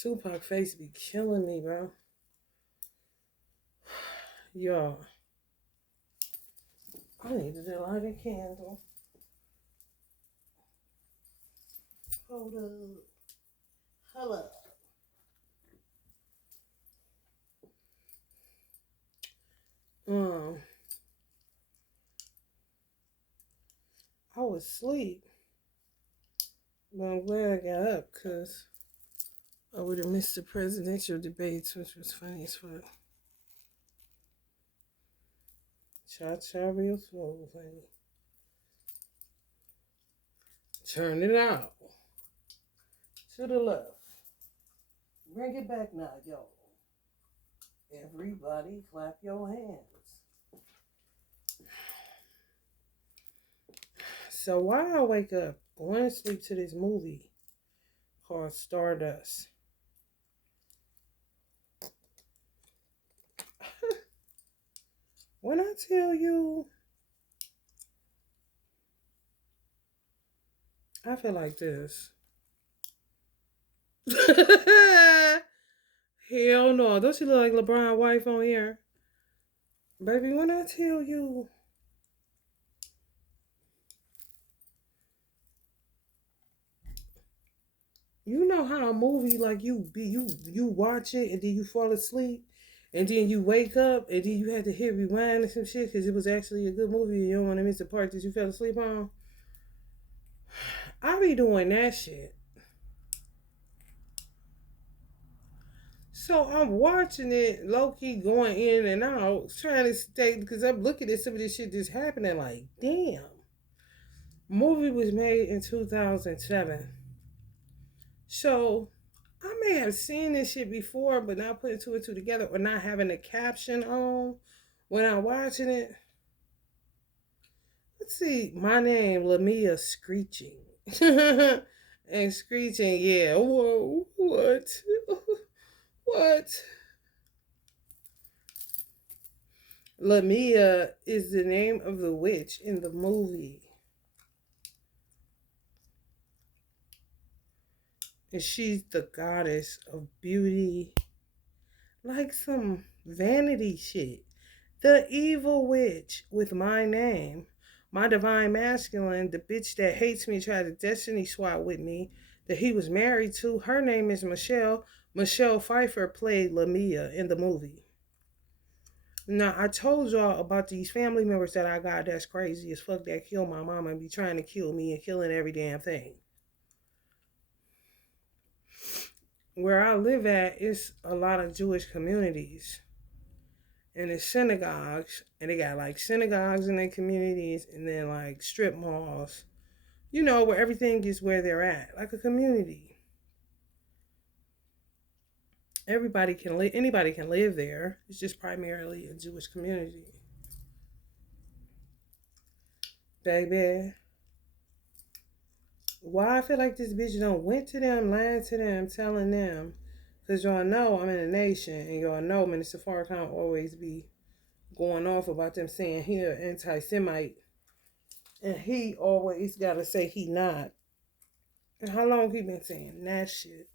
Tupac face be killing me, bro. Y'all, I needed to light a candle. Hold up. Hello. Um, I was asleep, but I'm glad I got up because I would have missed the presidential debates, which was funny as fuck. Cha real slow, honey. Turn it out to the left. Bring it back now, yo. Everybody clap your hands. So why I wake up going to sleep to this movie called Stardust? When I tell you, I feel like this. Hell no. Don't she look like LeBron's wife on here? Baby, when I tell you, you know how a movie like you watch it and then you fall asleep and then you wake up and then you had to hit rewind and some shit because it was actually a good movie and you don't want to miss the part that you fell asleep on. I be doing that shit. So I'm watching it low key going in and out, trying to stay because I'm looking at some of this shit that's happening like, damn. Movie was made in 2007. So I may have seen this shit before, but not putting two and two together or not having a caption on when I'm watching it. Let's see, my name, Lamia Screeching. And Screeching, yeah, whoa, what? What? Lamia is the name of the witch in the movie. And she's the goddess of beauty. Like some vanity shit. The evil witch with my name. My divine masculine, the bitch that hates me, tried to destiny swap with me, that he was married to. Her name is Michelle. Michelle Pfeiffer played Lamia in the movie. Now, I told y'all about these family members that I got that's crazy as fuck that kill my mama and be trying to kill me and killing every damn thing. Where I live at, it's a lot of Jewish communities. And it's synagogues. And they got like synagogues in their communities and then like strip malls. You know, where everything is where they're at. Like a community. Everybody can live, anybody can live there. It's just primarily a Jewish community. Baby. Why I feel like this bitch don't went to them, lying to them, telling them. Because y'all know I'm in a nation and y'all know Minister Farrakhan always be going off about them saying he an anti-Semite. And he always got to say he not. And how long he been saying that shit?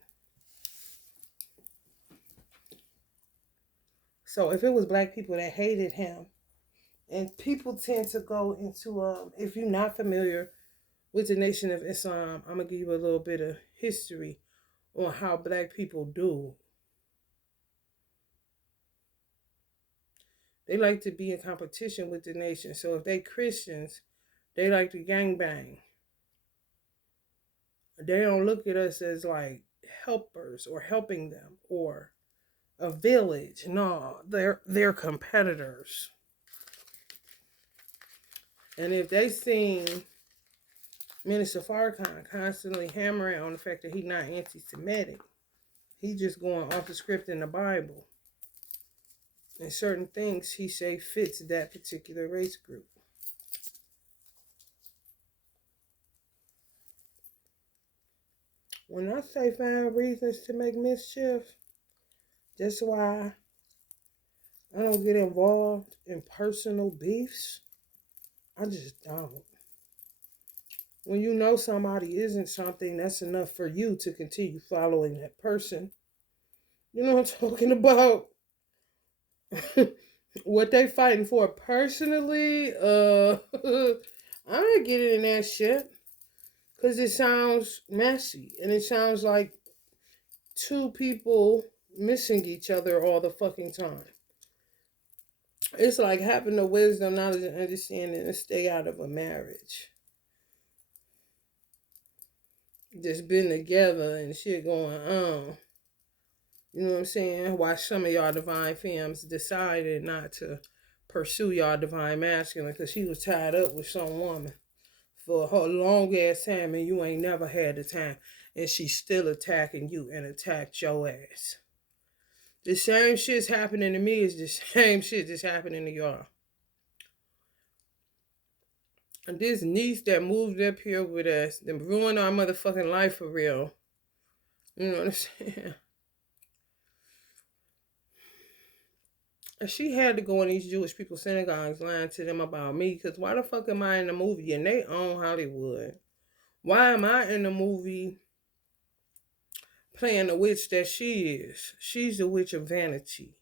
So if it was black people that hated him, and people tend to go into, if you're not familiar with the Nation of Islam, I'm going to give you a little bit of history on how black people do. They like to be in competition with the nation. So if they Christians, they like to gangbang. They don't look at us as like helpers or helping them or a village. No, they're competitors. And if they seen Minister Farrakhan constantly hammering on the fact that he's not anti-Semitic, he just going off the script in the Bible. And certain things he say fits that particular race group. When I say find reasons to make mischief, that's why I don't get involved in personal beefs. I just don't. When you know somebody isn't something, that's enough for you to continue following that person. You know what I'm talking about? What they fighting for personally, I ain't getting in that shit. Cause it sounds messy and it sounds like two people missing each other all the fucking time. It's like having the wisdom, knowledge, and understanding to stay out of a marriage. Just been together and shit going on. You know what I'm saying? Why some of y'all divine femmes decided not to pursue y'all divine masculine because she was tied up with some woman for her long ass time and you ain't never had the time. And she's still attacking you and attacked your ass. The same shit's happening to me is the same shit that's happening to y'all. And this niece that moved up here with us, that ruined our motherfucking life for real. You know what I'm saying? And she had to go in these Jewish people synagogues lying to them about me. Because why the fuck am I in the movie and they own Hollywood? Why am I in the movie playing the witch that she is? She's the witch of vanity.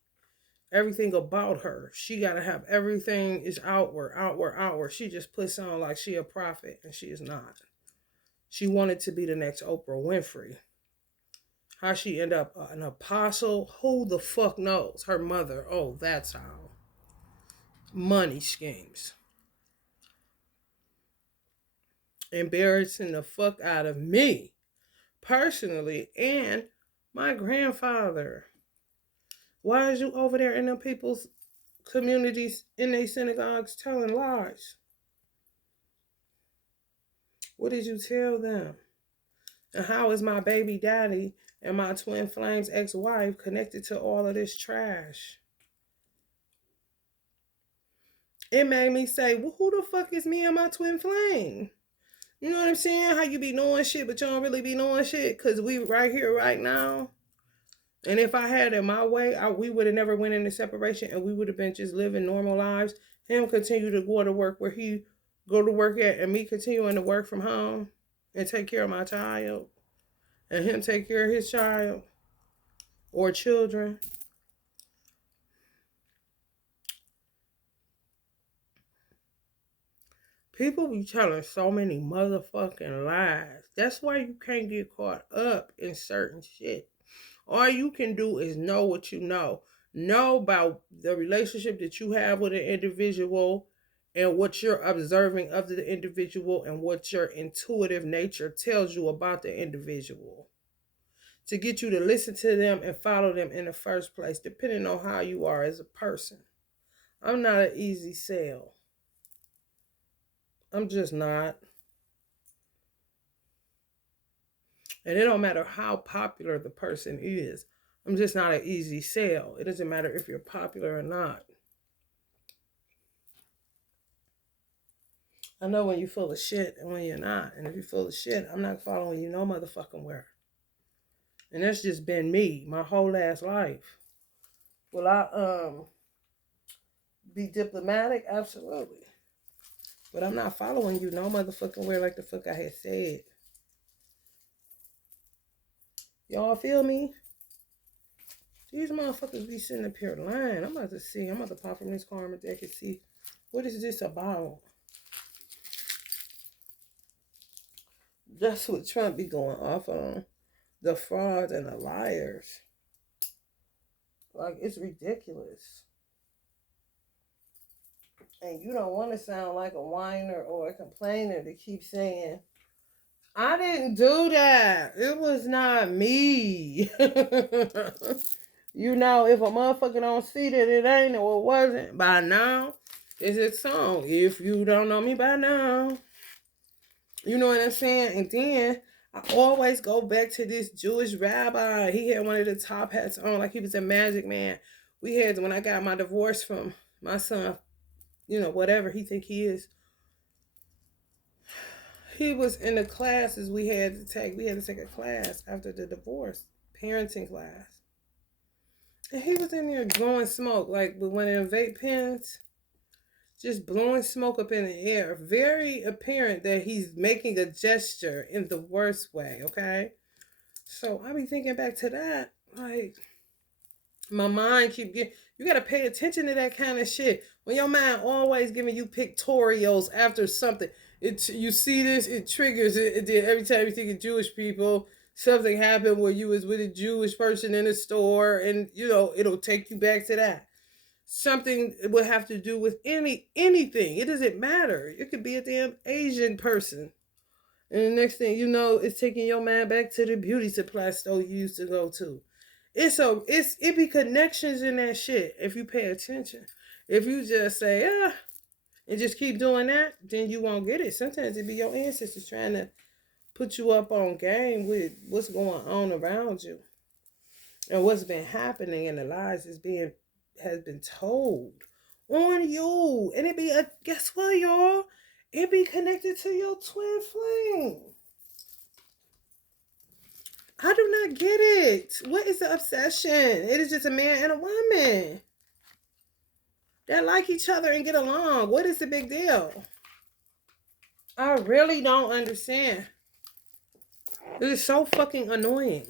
Everything about her. She gotta have everything is outward, outward, outward. She just puts on like she a prophet and she is not. She wanted to be the next Oprah Winfrey. How she end up an apostle? Who the fuck knows? Her mother. Oh, that's how. Money schemes. Embarrassing the fuck out of me. Personally. And my grandfather. Why is you over there in them people's communities, in their synagogues, telling lies? What did you tell them? And how is my baby daddy and my Twinflames ex-wife connected to all of this trash? It made me say, well, who the fuck is me and my twin flame? You know what I'm saying? How you be knowing shit, but you don't really be knowing shit? Because we right here, right now. And if I had it my way, we would have never went into separation and we would have been just living normal lives. Him continue to go to work where he go to work at and me continuing to work from home and take care of my child. And him take care of his child or children. People be telling so many motherfucking lies. That's why you can't get caught up in certain shit. All you can do is know what you know. Know about the relationship that you have with an individual and what you're observing of the individual and what your intuitive nature tells you about the individual. To get you to listen to them and follow them in the first place, depending on how you are as a person. I'm not an easy sell. I'm just not. And it don't matter how popular the person is. I'm just not an easy sell. It doesn't matter if you're popular or not. I know when you're full of shit and when you're not. And if you're full of shit, I'm not following you no motherfucking where. And that's just been me my whole ass life. Will I be diplomatic? Absolutely. But I'm not following you no motherfucking where like the fuck I had said. Y'all feel me? These motherfuckers be sitting up here lying. I'm about to see. I'm about to pop from this karma deck and see what is this about. That's what Trump be going off on. The frauds and the liars. Like, it's ridiculous. And you don't want to sound like a whiner or a complainer to keep saying, I didn't do that. It was not me. You know, if a motherfucker don't see that it ain't or it wasn't, by now, it's a song. If you don't know me by now. You know what I'm saying? And then I always go back to this Jewish rabbi. He had one of the top hats on, like he was a magic man. We had, when I got my divorce from my son, you know, whatever he think he is, he was in the classes we had to take. We had to take a class after the divorce, parenting class. And he was in there blowing smoke, like with one of them vape pens, just blowing smoke up in the air. Very apparent that he's making a gesture in the worst way, okay? So I be thinking back to that, like, My mind keep getting. You gotta pay attention to that kind of shit. When your mind always giving you pictorials after something, it you see this, it triggers it. It did every time you think of Jewish people. Something happened where you was with a Jewish person in a store, and it'll take you back to that. Something would have to do with anything. It doesn't matter. It could be a damn Asian person. And the next thing you know, it's taking your mind back to the beauty supply store you used to go to. It be connections in that shit if you pay attention. If you just say, and just keep doing that, then you won't get it. Sometimes it be your ancestors trying to put you up on game with what's going on around you and what's been happening in the lies has been told on you. And it be guess what, y'all? It be connected to your twin flame. I do not get it. What is the obsession? It is just a man and a woman that like each other and get along. What is the big deal? I really don't understand. It is so fucking annoying.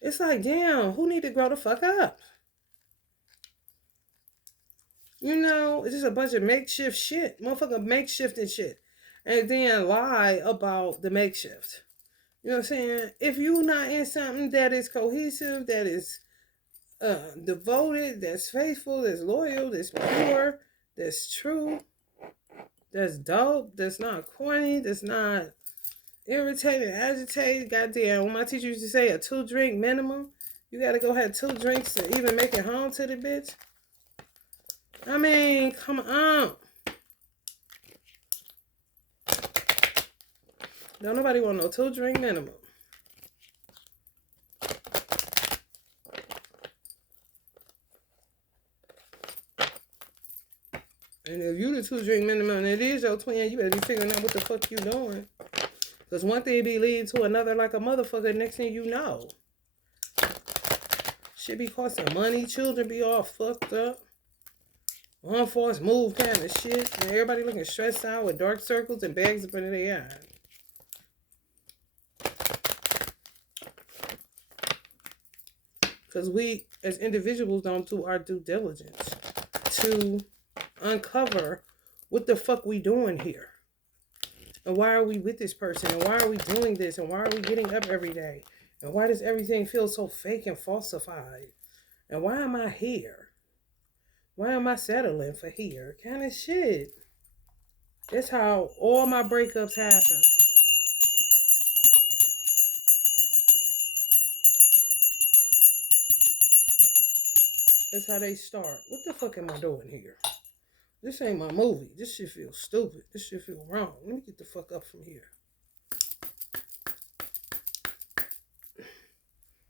It's like, damn, who need to grow the fuck up? It's just a bunch of makeshift shit. Motherfucker makeshift and shit. And then lie about the makeshift. You know what I'm saying? If you not in something that is cohesive, that is devoted, that's faithful, that's loyal, that's pure, that's true, that's dope, that's not corny, that's not irritated, agitated. Goddamn, when my teacher used to say a 2-drink minimum, you gotta go have 2 drinks to even make it home to the bitch. I mean, come on. Don't nobody want no 2-drink minimum. And if you the 2-drink minimum and it is your twin, you better be figuring out what the fuck you doing. Because one thing be leading to another like a motherfucker, next thing you know. Shit be costing money, children be all fucked up. Unforced move kind of shit. And everybody looking stressed out with dark circles and bags up under their eyes. Because we, as individuals, don't do our due diligence to uncover what the fuck we doing here. And why are we with this person? And why are we doing this? And why are we getting up every day? And why does everything feel so fake and falsified? And why am I here? Why am I settling for here? Kind of shit. That's how all my breakups happen. That's how they start. What the fuck am I doing here? This ain't my movie. This shit feels stupid. This shit feels wrong. Let me get the fuck up from here.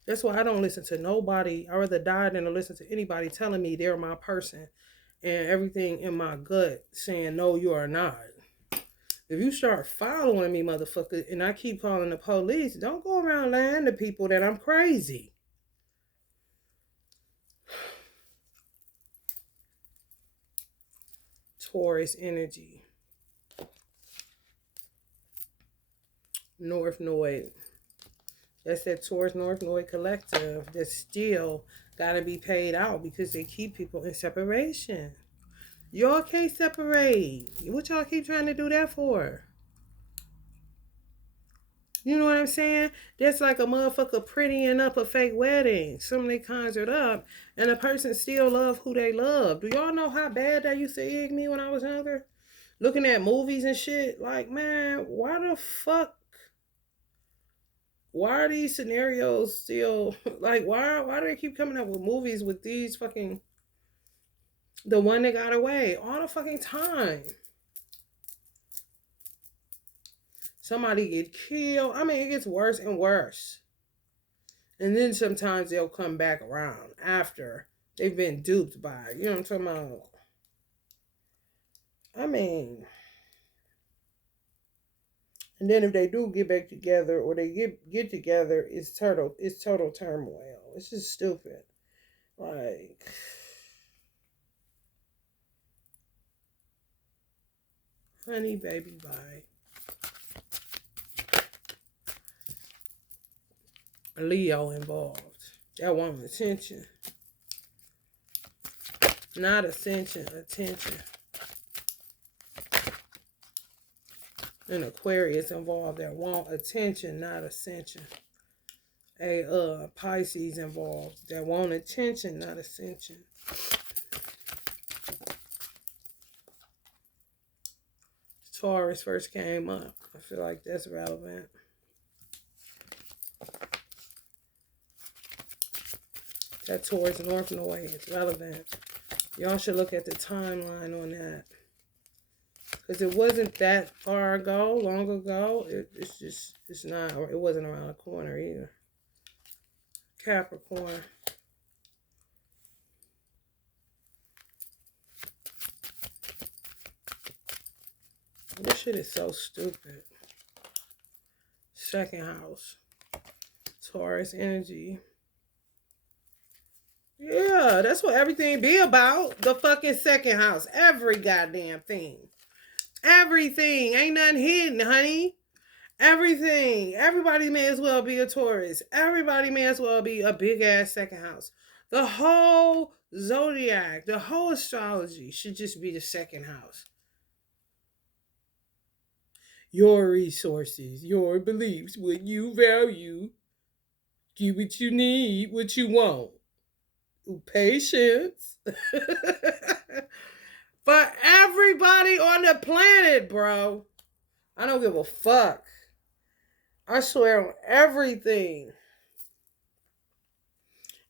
That's why I don't listen to nobody. I'd rather die than to listen to anybody telling me they're my person and everything in my gut saying, no, you are not. If you start following me, motherfucker, and I keep calling the police, don't go around lying to people that I'm crazy. Taurus energy. North Node. That's that Taurus North Node collective that still gotta be paid out because they keep people in separation. Y'all can't separate. What y'all keep trying to do that for? You know what I'm saying? That's like a motherfucker prettying up a fake wedding. Somebody conjured up, and a person still love who they love. Do y'all know how bad that used to egg me when I was younger? Looking at movies and shit. Like, man, why the fuck? Why are these scenarios still like? Why do they keep coming up with movies with these fucking the one that got away all the fucking time? Somebody get killed. I mean, it gets worse and worse. And then sometimes they'll come back around after they've been duped by it. You know what I'm talking about? I mean, and then if they do get back together or they get together, it's total turmoil. It's just stupid. Like, honey, baby, bye. Leo involved. That want attention. Not ascension, attention. An Aquarius involved that want attention, not ascension. A Pisces involved that want attention, not ascension. Taurus first came up. I feel like that's relevant. That Taurus North Node is relevant. Y'all should look at the timeline on that. Because it wasn't that far ago, long ago. It's not, or it wasn't around the corner either. Capricorn. This shit is so stupid. Second house. Taurus energy. Yeah, that's what everything be about. The fucking second house. Every goddamn thing. Everything. Ain't nothing hidden, honey. Everything. Everybody may as well be a Taurus. Everybody may as well be a big ass second house. The whole zodiac, the whole astrology should just be the second house. Your resources, your beliefs, what you value, get what you need, what you want. Patience. For everybody on the planet, bro. I don't give a fuck. I swear on everything.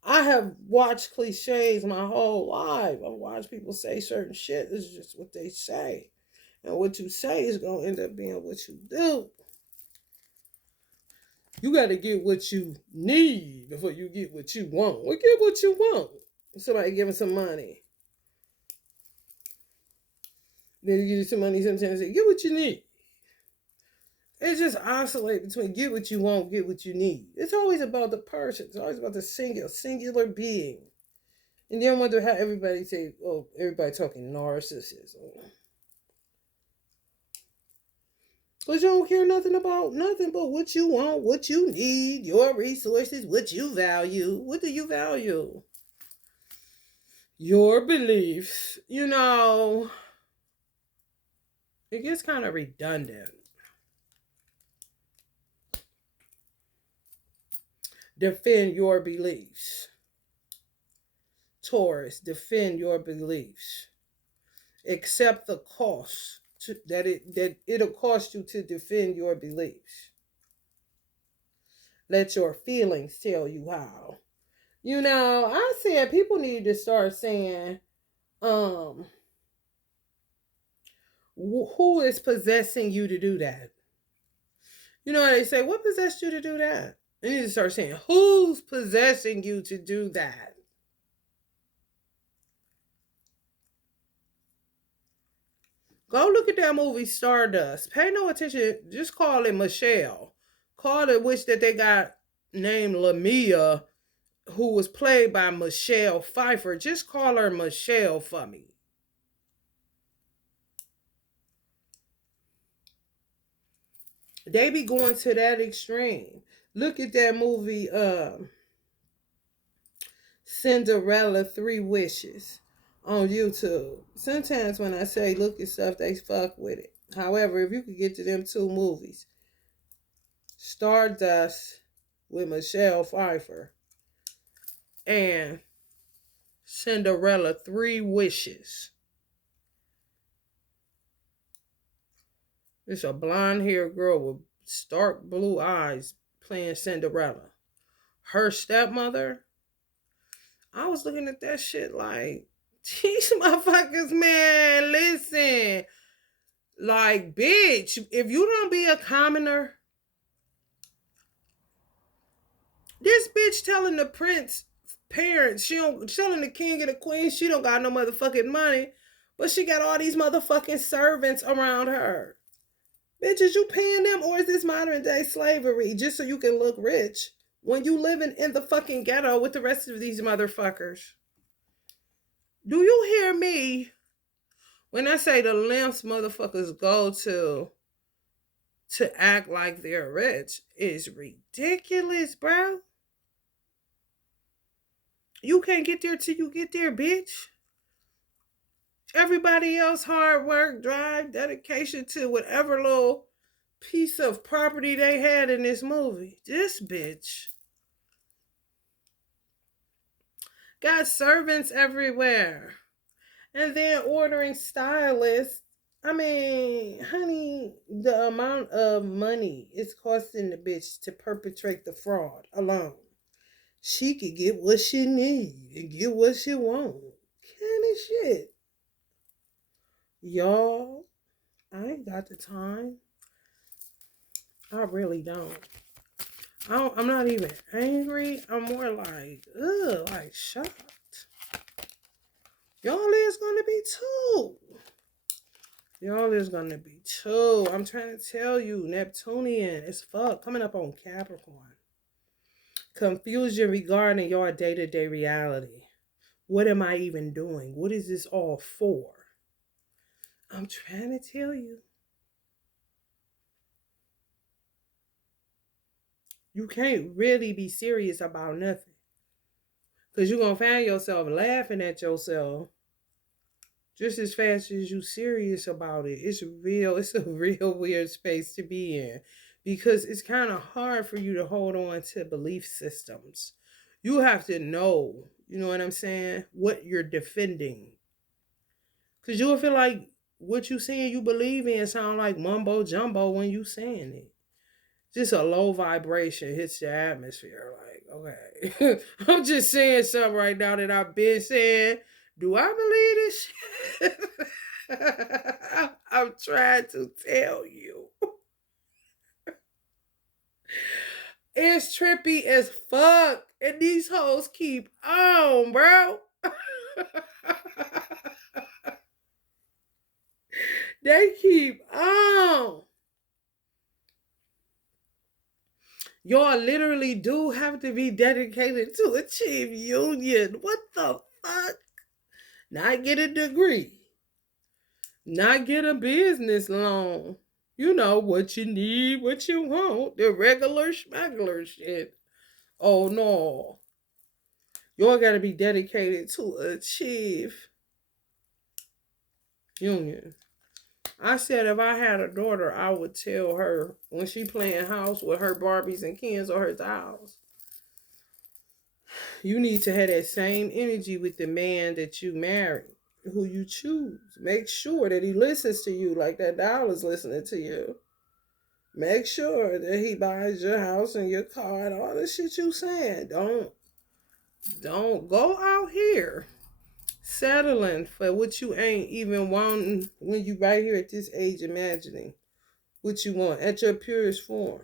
I have watched cliches my whole life. I've watched people say certain shit. This is just what they say. And what you say is going to end up being what you do. You got to get what you need before you get what you want. Well, get what you want. Somebody giving some money. Then you give you some money sometimes. Say, get what you need. It just oscillates between get what you want, get what you need. It's always about the person. It's always about the singular being. And then I wonder how everybody say, oh, everybody talking narcissism. Because you don't care nothing about nothing but what you want, what you need, your resources, what you value. What do you value? Your beliefs. You know, it gets kind of redundant. Defend your beliefs. Taurus, defend your beliefs. Accept the cost that it'll cost you to defend your beliefs. Let your feelings tell you how. You know, I said people need to start saying, who is possessing you to do that? You know how they say, what possessed you to do that? You need to start saying, who's possessing you to do that? Go look at that movie Stardust. Pay no attention. Just call it Michelle. Call it witch that they got named Lamia, who was played by Michelle Pfeiffer. Just call her Michelle for me. They be going to that extreme. Look at that movie, Cinderella 3 Wishes on YouTube. Sometimes when I say look at stuff, they fuck with it. However, if you could get to them 2 movies, Stardust with Michelle Pfeiffer and Cinderella 3 Wishes. It's a blonde-haired girl with stark blue eyes playing Cinderella. Her stepmother, I was looking at that shit like, these motherfuckers, man, listen. Like, bitch, if you don't be a commoner, this bitch telling the prince parents, telling the king and the queen she don't got no motherfucking money, but she got all these motherfucking servants around her. Bitch, is you paying them, or is this modern day slavery just so you can look rich when you living in the fucking ghetto with the rest of these motherfuckers? Do you hear me when I say the lengths motherfuckers go to act like they're rich is ridiculous, bro? You can't get there till you get there, bitch. Everybody else hard work, drive, dedication to whatever little piece of property they had in this movie. This bitch got servants everywhere. And then ordering stylists. I mean, honey, the amount of money it's costing the bitch to perpetrate the fraud alone. She could get what she need and get what she want. Kind of shit. Y'all, I ain't got the time. I really don't. I'm not even angry. I'm more like, ugh, like shocked. Y'all is gonna be too. Y'all is gonna be too. I'm trying to tell you, Neptunian as fuck coming up on Capricorn. Confusion regarding your day-to-day reality. What am I even doing? What is this all for? I'm trying to tell you. You can't really be serious about nothing. Because you're going to find yourself laughing at yourself just as fast as you serious about it. It's real. It's a real weird space to be in. Because it's kind of hard for you to hold on to belief systems. You have to know, you know what I'm saying, what you're defending. Because you'll feel like what you saying you believe in sound like mumbo jumbo when you saying it. Just a low vibration hits the atmosphere. Like, okay, I'm just saying something right now that I've been saying. Do I believe this shit? I'm trying to tell you. It's trippy as fuck. And these hoes keep on, bro. They keep on. Y'all literally do have to be dedicated to achieve union. What the fuck? Not get a degree. Not get a business loan. You know what you need, what you want. The regular schmegular shit. Oh no. Y'all gotta be dedicated to achieve union. I said if I had a daughter, I would tell her when she playing house with her Barbies and Kens or her dolls, you need to have that same energy with the man that you marry, who you choose. Make sure that he listens to you like that doll is listening to you. Make sure that he buys your house and your car and all the shit you saying. Don't go out here settling for what you ain't even wanting when you right here at this age imagining what you want at your purest form.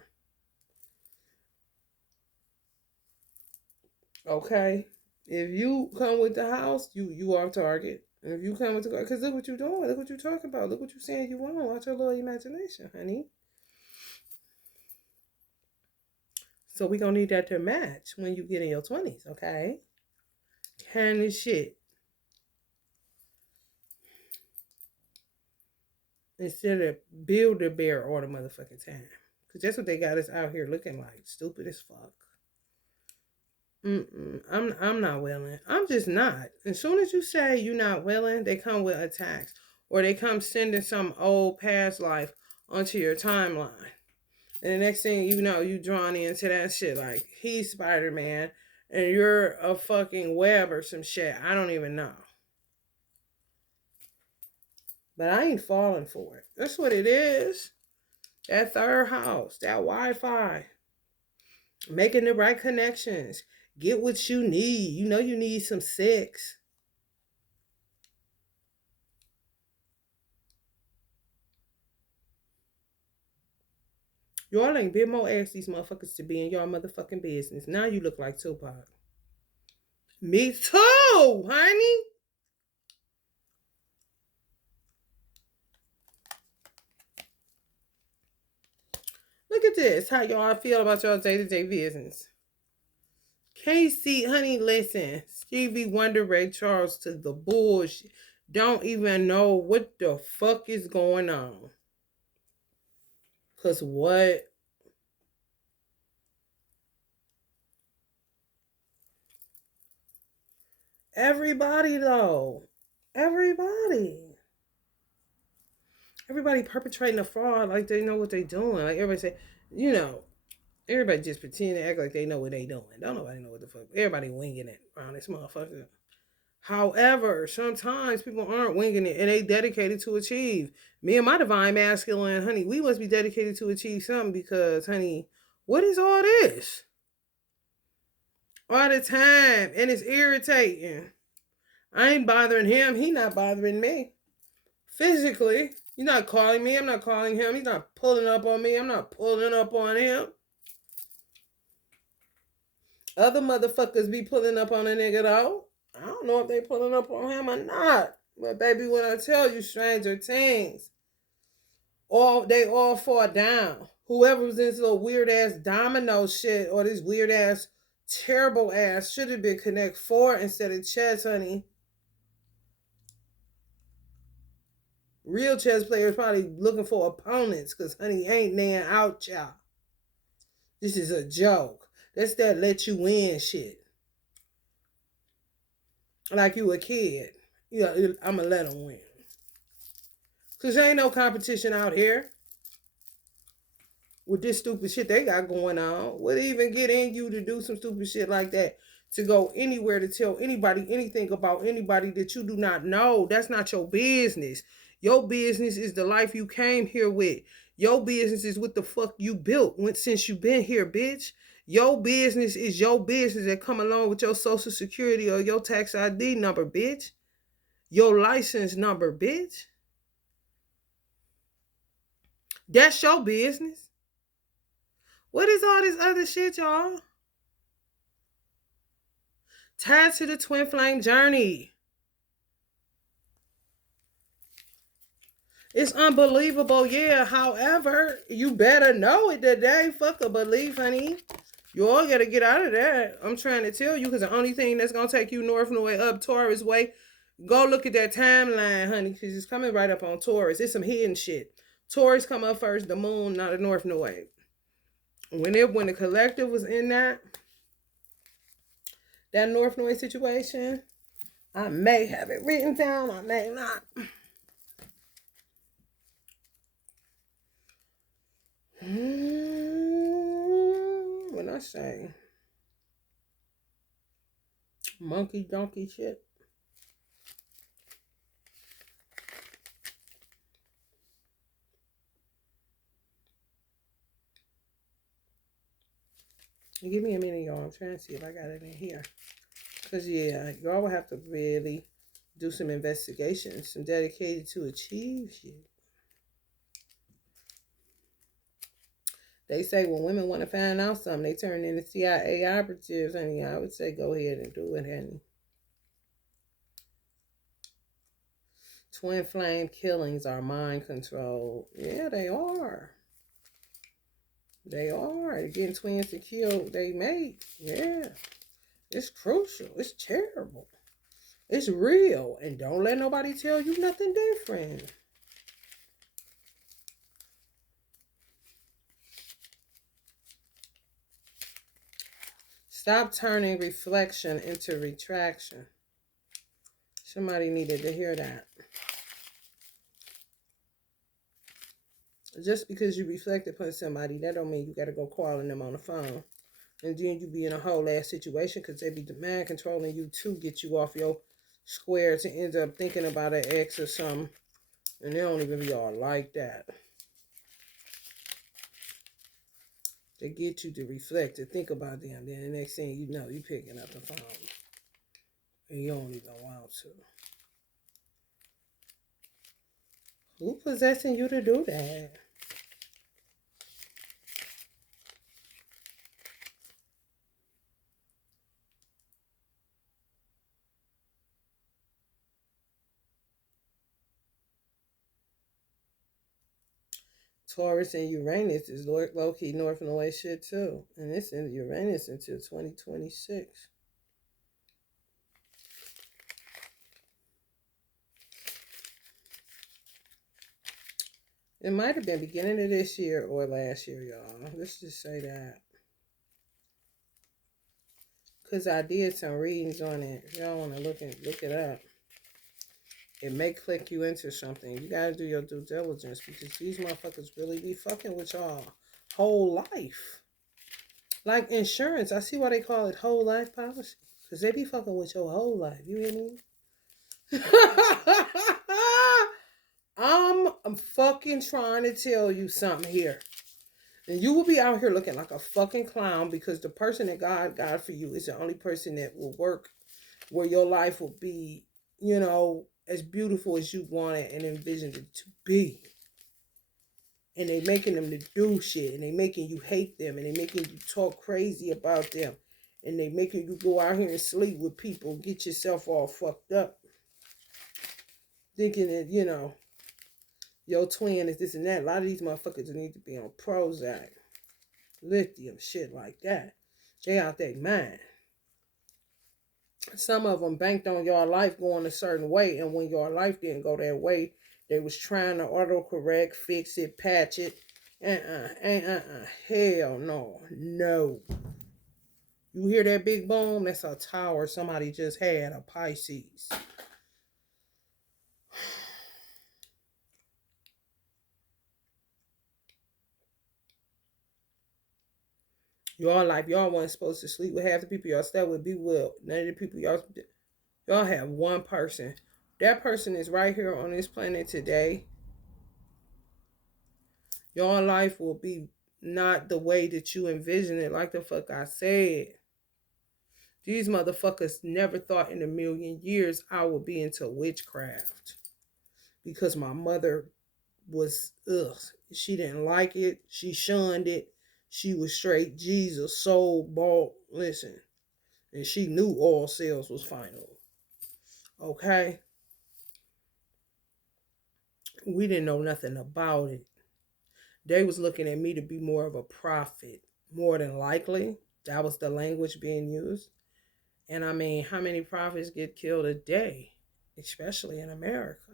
Okay? If you come with the house, you are target. And if you come with the car, because look what you're doing. Look what you're talking about. Look what you're saying you want. Watch your little imagination, honey. So we gonna need that to match when you get in your 20s, okay? Kind of shit. Instead of build a bear all the motherfucking time. Because that's what they got us out here looking like. Stupid as fuck. I'm not willing. I'm just not. As soon as you say you're not willing, they come with attacks. Or they come sending some old past life onto your timeline. And the next thing you know, you drawn into that shit like he's Spider-Man and you're a fucking web or some shit. I don't even know. But I ain't falling for it. That's what it is. That third house, that Wi-Fi. Making the right connections. Get what you need. You know you need some sex. Y'all ain't been more ask these motherfuckers to be in y'all motherfucking business. Now you look like Tupac. Me too, honey. Look at this. How y'all feel about y'all day-to-day business. Casey, honey, listen. Stevie Wonder, Ray Charles to the bullshit. Don't even know what the fuck is going on. Cause what? Everybody though. Everybody. Everybody perpetrating a fraud like they know what they doing. Like everybody say, you know, everybody just pretend to act like they know what they doing. Don't nobody know what the fuck. Everybody winging it around this motherfucker. However, sometimes people aren't winging it and they dedicated to achieve. Me and my divine masculine, honey, we must be dedicated to achieve something because, honey, what is all this? All the time. And it's irritating. I ain't bothering him. He not bothering me. Physically. He's not calling me. I'm not calling him. He's not pulling up on me. I'm not pulling up on him. Other motherfuckers be pulling up on a nigga though. I don't know if they pulling up on him or not. But baby, when I tell you stranger things, they all fall down. Whoever was in this little weird ass domino shit or this weird ass terrible ass should have been connect four instead of chess, honey. Real chess players probably looking for opponents because honey ain't nan out y'all. This is a joke. That's that let you win shit. Like you a kid. Yeah, I'ma let them win. Cause there ain't no competition out here with this stupid shit they got going on. What even get in you to do some stupid shit like that? To go anywhere to tell anybody anything about anybody that you do not know. That's not your business. Your business is the life you came here with. Your business is what the fuck you built since you been here, bitch. Your business is your business that come along with your social security or your tax ID number, bitch. Your license number, bitch. That's your business. What is all this other shit, y'all? Tied to the twin flame journey. It's unbelievable, yeah. However, you better know it today. Fuck a belief, honey. You all gotta get out of that. I'm trying to tell you because the only thing that's gonna take you north and way up Taurus way, go look at that timeline, honey, because it's coming right up on Taurus. It's some hidden shit. Taurus come up first, the moon, not the north and way. When the collective was in that north north situation, I may have it written down, I may not. When I say monkey donkey shit. Give me a minute, y'all. I'm trying to see if I got it in here. Because, yeah, y'all will have to really do some investigation, some dedicated to achieve shit. They say when women want to find out something, they turn into CIA operatives, honey. I would say go ahead and do it, honey. Twin flame killings are mind control. Yeah, they are. They are. Getting twins to kill they mate. Yeah. It's crucial. It's terrible. It's real. And don't let nobody tell you nothing different. Stop turning reflection into retraction. Somebody needed to hear that. Just because you reflect upon somebody, that don't mean you got to go calling them on the phone. And then you be in a whole ass situation because they be demand controlling you to get you off your square to end up thinking about an ex or something. And they don't even be all like that. They get you to reflect, to think about them. Then the next thing you know, you picking up the phone. And you don't even want to. Who possessing you to do that? Taurus and Uranus is low-key north and away shit too. And it's in Uranus until 2026. It might have been beginning of this year or last year, y'all. Let's just say that. Because I did some readings on it. If y'all want to look it up. It may click you into something. You gotta do your due diligence because these motherfuckers really be fucking with y'all whole life. Like insurance. I see why they call it whole life policy. Because they be fucking with your whole life. You hear me? I'm fucking trying to tell you something here. And you will be out here looking like a fucking clown because the person that God got for you is the only person that will work where your life will be, as beautiful as you want it and envisioned it to be. And they making them to do shit. And they making you hate them. And they making you talk crazy about them. And they making you go out here and sleep with people. Get yourself all fucked up. Thinking that, your twin is this and that. A lot of these motherfuckers need to be on Prozac. Lithium, shit like that. They out their mind. Some of them banked on your life going a certain way. And when your life didn't go that way, they was trying to autocorrect, fix it, patch it. Hell no. No. You hear that big boom? That's a tower somebody just had, a Pisces. Y'all life, y'all wasn't supposed to sleep with half the people y'all stay with. Be well. None of the people y'all have one person. That person is right here on this planet today. Your life will be not the way that you envision it, like the fuck I said. These motherfuckers never thought in a million years I would be into witchcraft. Because my mother was, she didn't like it. She shunned it. She was straight Jesus, soul, bought, listen. And she knew all sales was final. Okay? We didn't know nothing about it. They was looking at me to be more of a prophet. More than likely. That was the language being used. And I mean, how many prophets get killed a day? Especially in America.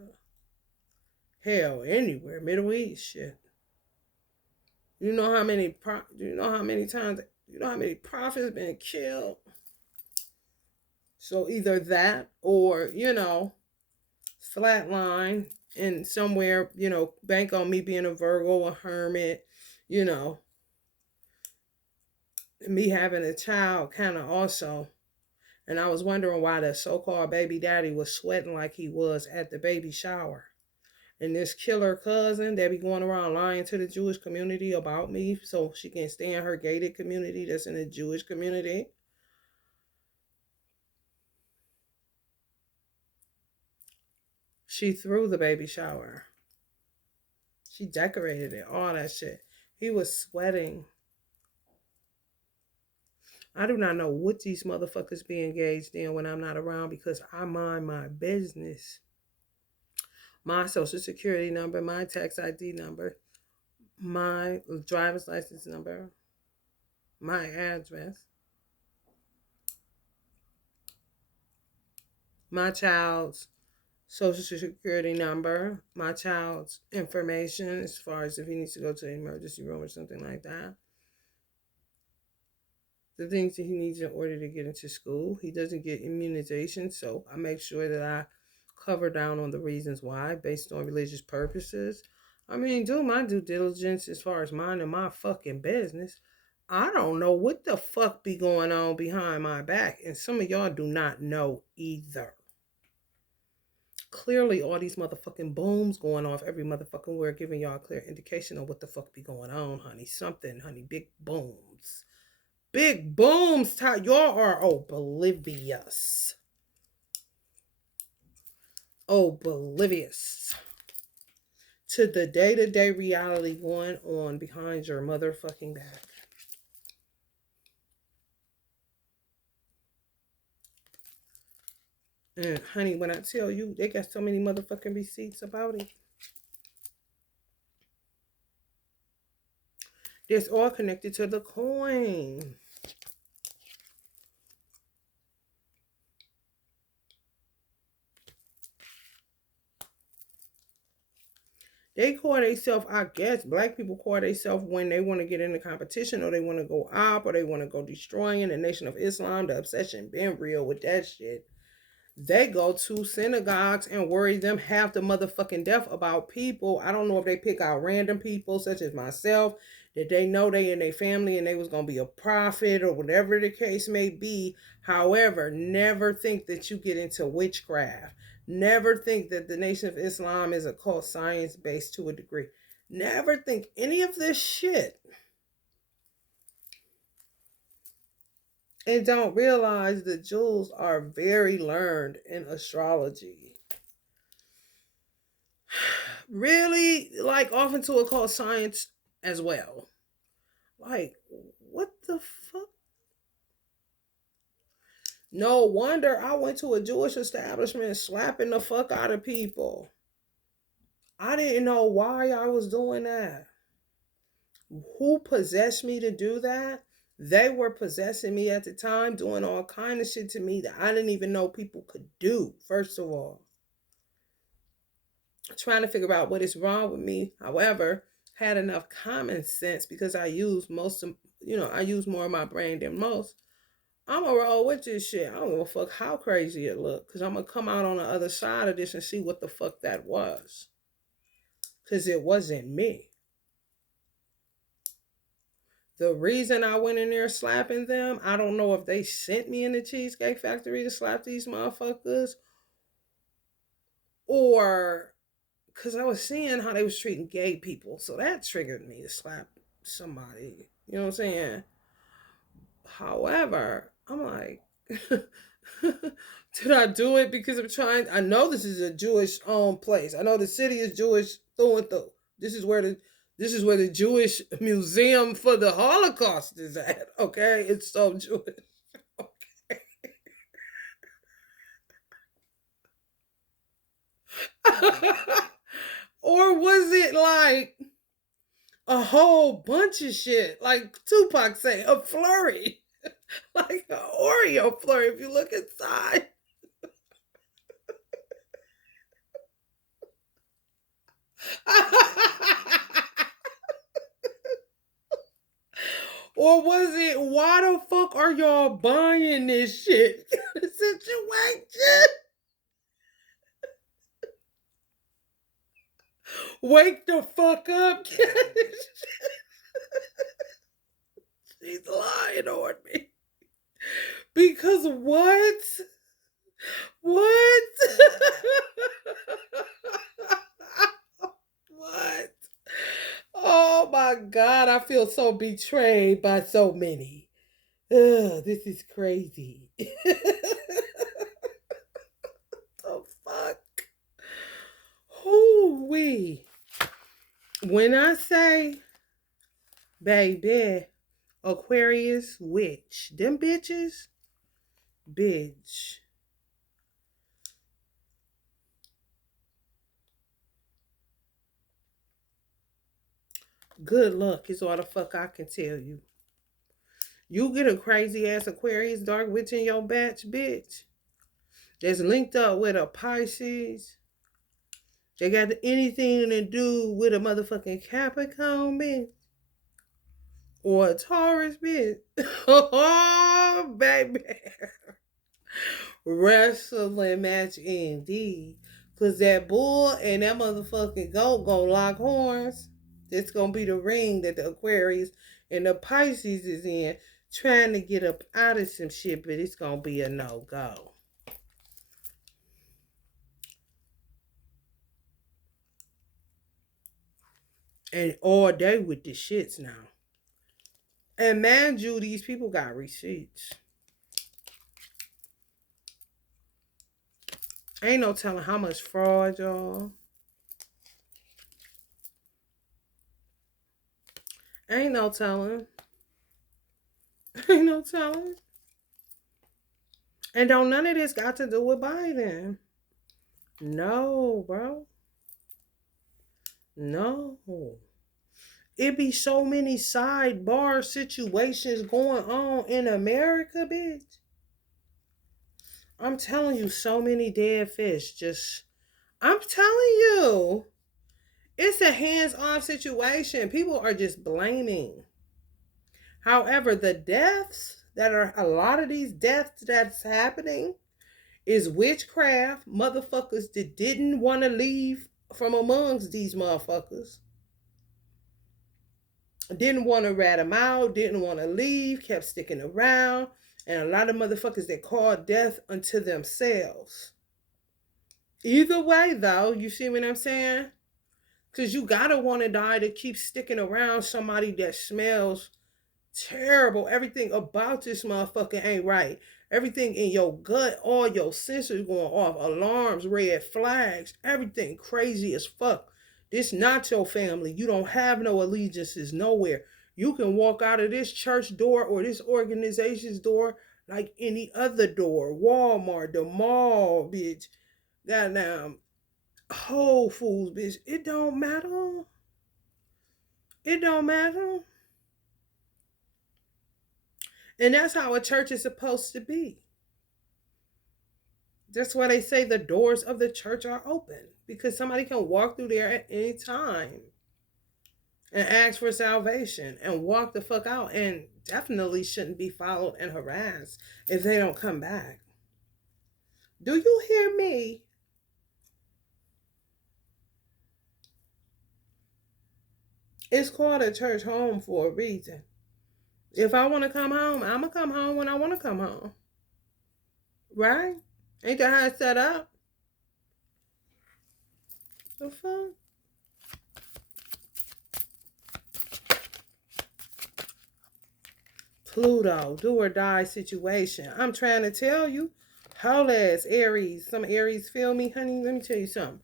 Hell, anywhere. Middle East, shit. You know how many prophets been killed? So either that or, flatline and somewhere, bank on me being a Virgo, a hermit, me having a child kind of also. And I was wondering why the so-called baby daddy was sweating like he was at the baby shower. And this killer cousin that be going around lying to the Jewish community about me so she can stay in her gated community that's in the Jewish community. She threw the baby shower. She decorated it, all that shit. He was sweating. I do not know what these motherfuckers be engaged in when I'm not around because I mind my business. My social security number, my tax ID number, my driver's license number, my address, my child's social security number, my child's information as far as if he needs to go to the emergency room or something like that. The things that he needs in order to get into school. He doesn't get immunization, so I make sure that I cover down on the reasons why based on religious purposes. I mean, do my due diligence as far as minding my fucking business. I don't know what the fuck be going on behind my back, and some of y'all do not know either. Clearly, all these motherfucking booms going off every motherfucking word, giving y'all a clear indication of what the fuck be going on, honey. Something, honey. Big booms. Big booms. Y'all are oblivious. Oblivious to the day-to-day reality going on behind your motherfucking back. And honey, when I tell you, they got so many motherfucking receipts about it. It's all connected to the coin. They call themselves, I guess, black people call themselves when they want to get into competition or they want to go up or they want to go destroying the Nation of Islam. The obsession been real with that shit. They go to synagogues and worry them half the motherfucking death about people. I don't know if they pick out random people such as myself that they know they in their family and they was gonna be a prophet or whatever the case may be. However, never think that you get into witchcraft. Never think that the Nation of Islam is a cult science based to a degree. Never think any of this shit. And don't realize the Jews are very learned in astrology. Really, like, off into occult science as well. Like, what the fuck? No wonder I went to a Jewish establishment slapping the fuck out of people. I didn't know why I was doing that. Who possessed me to do that? They were possessing me at the time, doing all kind of shit to me that I didn't even know people could do, first of all. Trying to figure out what is wrong with me. However, had enough common sense because I use most of, I use more of my brain than most. I'm gonna roll with this shit. I don't give a fuck how crazy it look, cause I'm gonna come out on the other side of this and see what the fuck that was. Cause it wasn't me. The reason I went in there slapping them, I don't know if they sent me in the Cheesecake Factory to slap these motherfuckers, or because I was seeing how they was treating gay people, so that triggered me to slap somebody. You know what I'm saying? However, I'm like, did I do it because I'm trying? I know this is a Jewish owned place. I know the city is Jewish through and through. This is where the Jewish Museum for the Holocaust is at. Okay, it's so Jewish. Okay. Or was it like a whole bunch of shit? Like Tupac say, a flurry. Like an Oreo flurry if you look inside. Or was it, why the fuck are y'all buying this shit? Situation. Wake the fuck up. She's lying on me. Because what? What? What? Oh my God, I feel so betrayed by so many. Ugh, this is crazy. The fuck? Who we? When I say, baby, Aquarius witch, them bitches, bitch. Good luck is all the fuck I can tell you. You get a crazy ass Aquarius dark witch in your batch, bitch, that's linked up with a Pisces. They got anything to do with a motherfucking Capricorn, bitch. Or a Taurus, bitch. Oh, baby. Wrestling match indeed. Cause that bull and that motherfucking goat gonna lock horns. It's gonna be the ring that the Aquarius and the Pisces is in, trying to get up out of some shit, but it's gonna be a no-go. And all day with the shits now. And man, you, these people got receipts. Ain't no telling how much fraud, y'all. Ain't no telling. Ain't no telling. And don't none of this got to do with Biden. No, bro. No. It be so many sidebar situations going on in America, bitch. I'm telling you, so many dead fish. I'm telling you. It's a hands-off situation. People are just blaming. However, the deaths that are a lot of these deaths that's happening is witchcraft. Motherfuckers that didn't want to leave from amongst these motherfuckers. Didn't want to rat them out, didn't want to leave, kept sticking around. And a lot of motherfuckers that called death unto themselves. Either way, though, you see what I'm saying? Because you gotta want to die to keep sticking around somebody that smells terrible. Everything about this motherfucker ain't right. Everything in your gut, all your sensors going off, alarms, red flags, everything crazy as fuck. This not your family. You don't have no allegiances nowhere. You can walk out of this church door or this organization's door like any other door. Walmart, the mall, bitch. Goddamn Whole Foods, bitch. It don't matter. It don't matter. And that's how a church is supposed to be. That's why they say the doors of the church are open, because somebody can walk through there at any time and ask for salvation and walk the fuck out, and definitely shouldn't be followed and harassed if they don't come back. Do you hear me? It's called a church home for a reason. If I want to come home, I'm going to come home when I want to come home. Right? Ain't that how it's set up? The fuck? Pluto, do or die situation. I'm trying to tell you. Hold as Aries. Some Aries feel me, honey. Let me tell you something.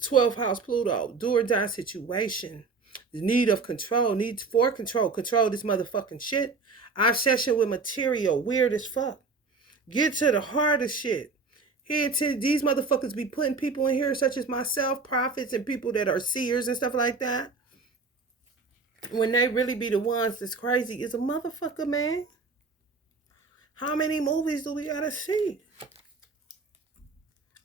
12th house Pluto, do or die situation. The need of control, need for control. Control this motherfucking shit. Obsession with material, weird as fuck. Get to the heart of shit. Here to these motherfuckers be putting people in here such as myself, prophets, and people that are seers and stuff like that. When they really be the ones that's crazy is a motherfucker, man. How many movies do we gotta see?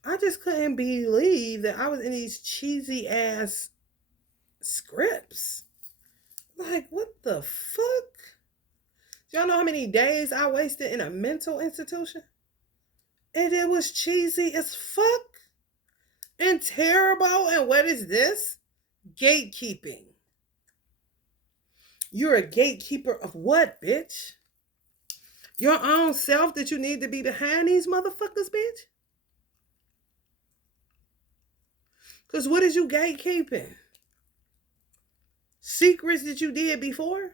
I just couldn't believe that I was in these cheesy ass scripts. Like, what the fuck? Do y'all know how many days I wasted in a mental institution? And it was cheesy as fuck and terrible. And what is this? Gatekeeping. You're a gatekeeper of what, bitch? Your own self that you need to be behind these motherfuckers, bitch? Because what is you gatekeeping? Secrets that you did before?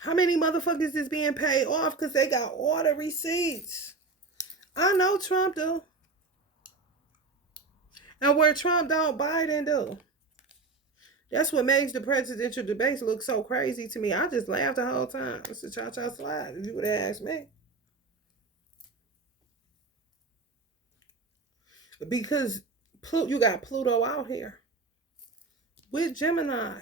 How many motherfuckers is being paid off because they got all the receipts? I know Trump do. And where Trump don't, Biden do. That's what makes the presidential debates look so crazy to me. I just laughed the whole time. It's a cha-cha slide, if you would have asked me. Because you got Pluto out here with Gemini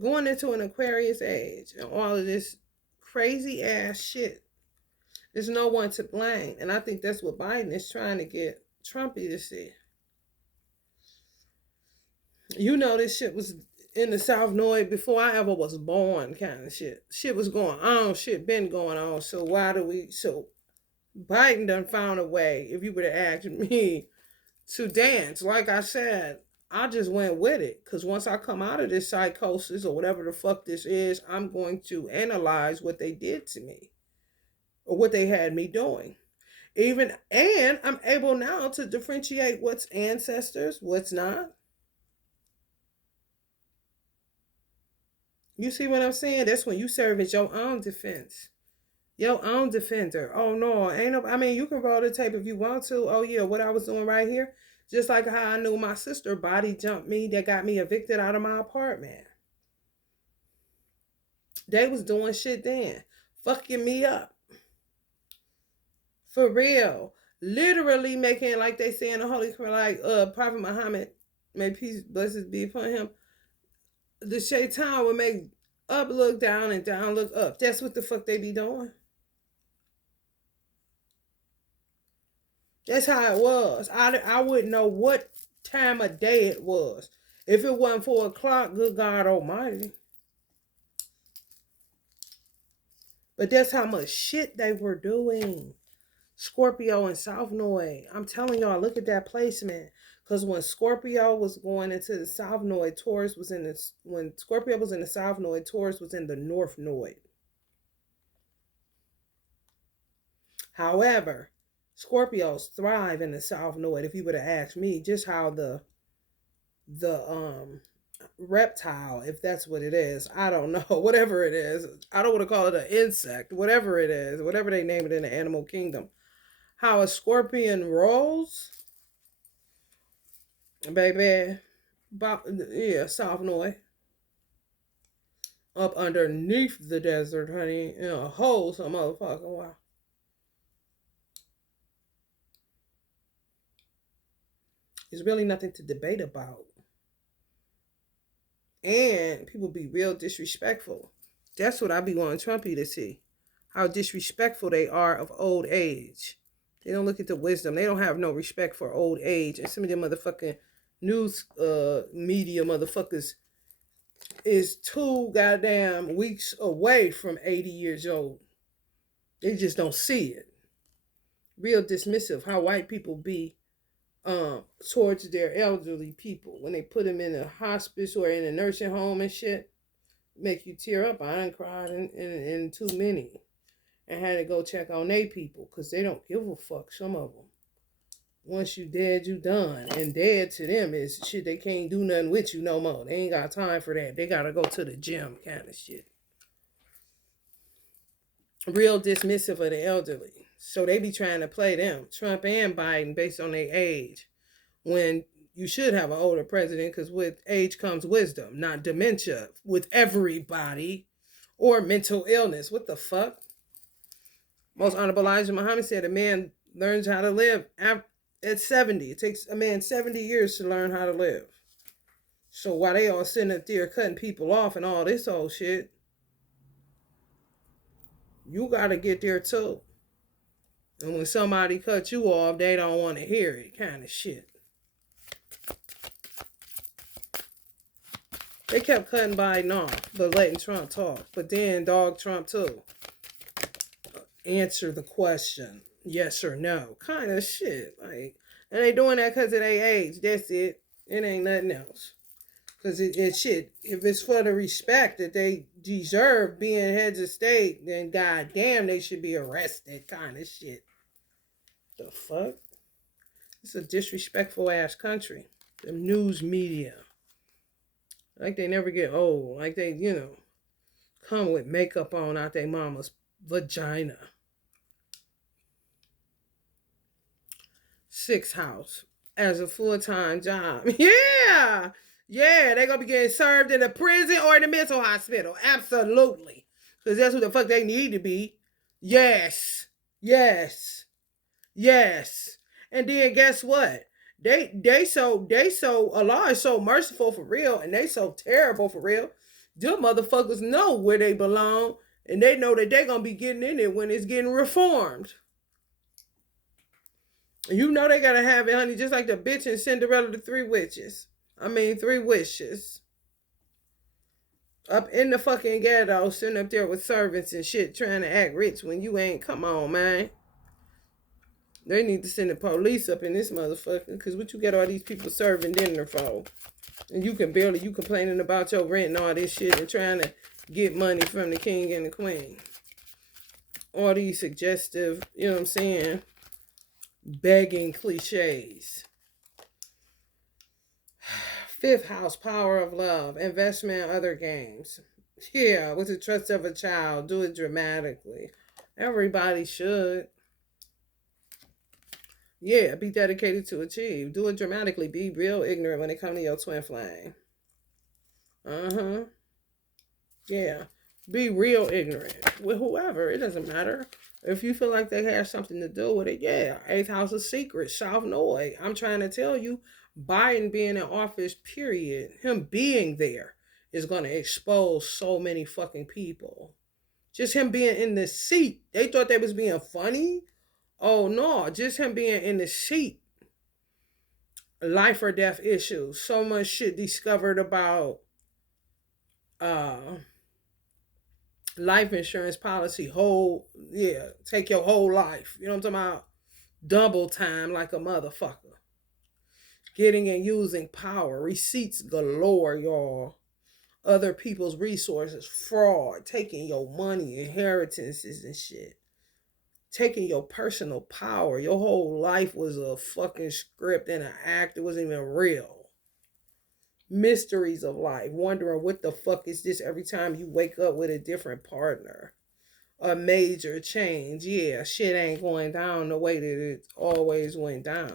going into an Aquarius age and all of this crazy ass shit. There's no one to blame. And I think that's what Biden is trying to get Trumpy to see. You know, this shit was in the South North before I ever was born, kind of shit. Shit was going on. Shit been going on. So Biden done found a way, if you would have asked me, to dance. Like I said, I just went with it. Because once I come out of this psychosis or whatever the fuck this is, I'm going to analyze what they did to me. Or what they had me doing. And I'm able now to differentiate what's ancestors, what's not. You see what I'm saying? That's when you serve as your own defense. Your own defender. Oh no, ain't no. I mean, you can roll the tape if you want to. Oh yeah, what I was doing right here. Just like how I knew my sister body jumped me that got me evicted out of my apartment. They was doing shit then. Fucking me up. For real. Literally making, like they say in the Holy Quran, like Prophet Muhammad, may peace, blessings be upon him. The shaitan would make up look down and down look up. That's what the fuck they be doing. That's how it was. I wouldn't know what time of day it was. If it wasn't 4 o'clock, good God Almighty. But that's how much shit they were doing. Scorpio and South Node. I'm telling y'all, look at that placement. Because when Scorpio was going into the South Node, Taurus was in the, when Scorpio was in the South Node, Taurus was in the North Node. However, Scorpios thrive in the South Node. If you would have asked me, just how the reptile, if that's what it is, I don't know, whatever it is, I don't want to call it an insect, whatever it is, whatever they name it in the animal kingdom, how a scorpion rolls, baby, about, yeah, South North, up underneath the desert, honey, in a hole some motherfucking wow. There's really nothing to debate about. And people be real disrespectful. That's what I be wanting Trumpy to see. How disrespectful they are of old age. They don't look at the wisdom. They don't have no respect for old age. And some of them motherfucking news media motherfuckers is 2 goddamn weeks away from 80 years old. They just don't see it. Real dismissive how white people be towards their elderly people when they put them in a hospice or in a nursing home and shit. Make you tear up. I done cried in too many and had to go check on they people because they don't give a fuck. Some of them. Once you dead, you done. And dead to them is shit, they can't do nothing with you no more. They ain't got time for that. They gotta go to the gym kind of shit. Real dismissive of the elderly. So they be trying to play them, Trump and Biden, based on their age. When you should have an older president because with age comes wisdom, not dementia with everybody or mental illness. What the fuck? Most Honorable Elijah Muhammad said a man learns how to live at 70. It takes a man 70 years to learn how to live. So while they all sitting up there cutting people off and all this old shit, you got to get there too. And when somebody cuts you off, they don't want to hear it kind of shit. They kept cutting Biden off, but letting Trump talk. But then dog Trump too. Answer the question, yes or no, kind of shit. Like, and they doing that because of their age. That's it. It ain't nothing else. Because it's shit. If it's for the respect that they deserve being heads of state, then goddamn they should be arrested. Kind of shit. The fuck? It's a disrespectful ass country. The news media. Like they never get old. Like they, come with makeup on out their mama's vagina. 6th house as a full-time job. Yeah. Yeah, they're going to be getting served in a prison or in a mental hospital. Absolutely. Because that's what the fuck they need to be. Yes. Yes. Yes. And then guess what? They so Allah is so merciful for real and they so terrible for real. Them motherfuckers know where they belong and they know that they're going to be getting in it when it's getting reformed. You know they gotta have it, honey, just like the bitch in Cinderella, the 3 witches. 3 wishes. Up in the fucking ghetto, sitting up there with servants and shit, trying to act rich when you ain't. Come on, man. They need to send the police up in this motherfucker, because what you got all these people serving dinner for? And you complaining about your rent and all this shit and trying to get money from the king and the queen. All these suggestive, you know what I'm saying, begging cliches. 5th house, power of love, investment, other games. Yeah, with the trust of a child, do it dramatically. Everybody should. Yeah, be dedicated to achieve. Do it dramatically. Be real ignorant when it comes to your twin flame. Yeah. Be real ignorant with whoever. It doesn't matter. If you feel like they have something to do with it, yeah. 8th house of secrets, South North. I'm trying to tell you, Biden being in office, period, him being there is going to expose so many fucking people. Just him being in the seat. They thought they was being funny. Oh no, just him being in the seat, life or death issues. So much shit discovered about uh life insurance policy. Whole, yeah, take your whole life. You know what I'm talking about? Double time like a motherfucker. Getting and using power, receipts galore, y'all. Other people's resources, fraud, taking your money, inheritances and shit. Taking your personal power. Your whole life was a fucking script and an act. It wasn't even real. Mysteries of life. Wondering what the fuck is this every time you wake up with a different partner. A major change. Yeah, shit ain't going down the way that it always went down.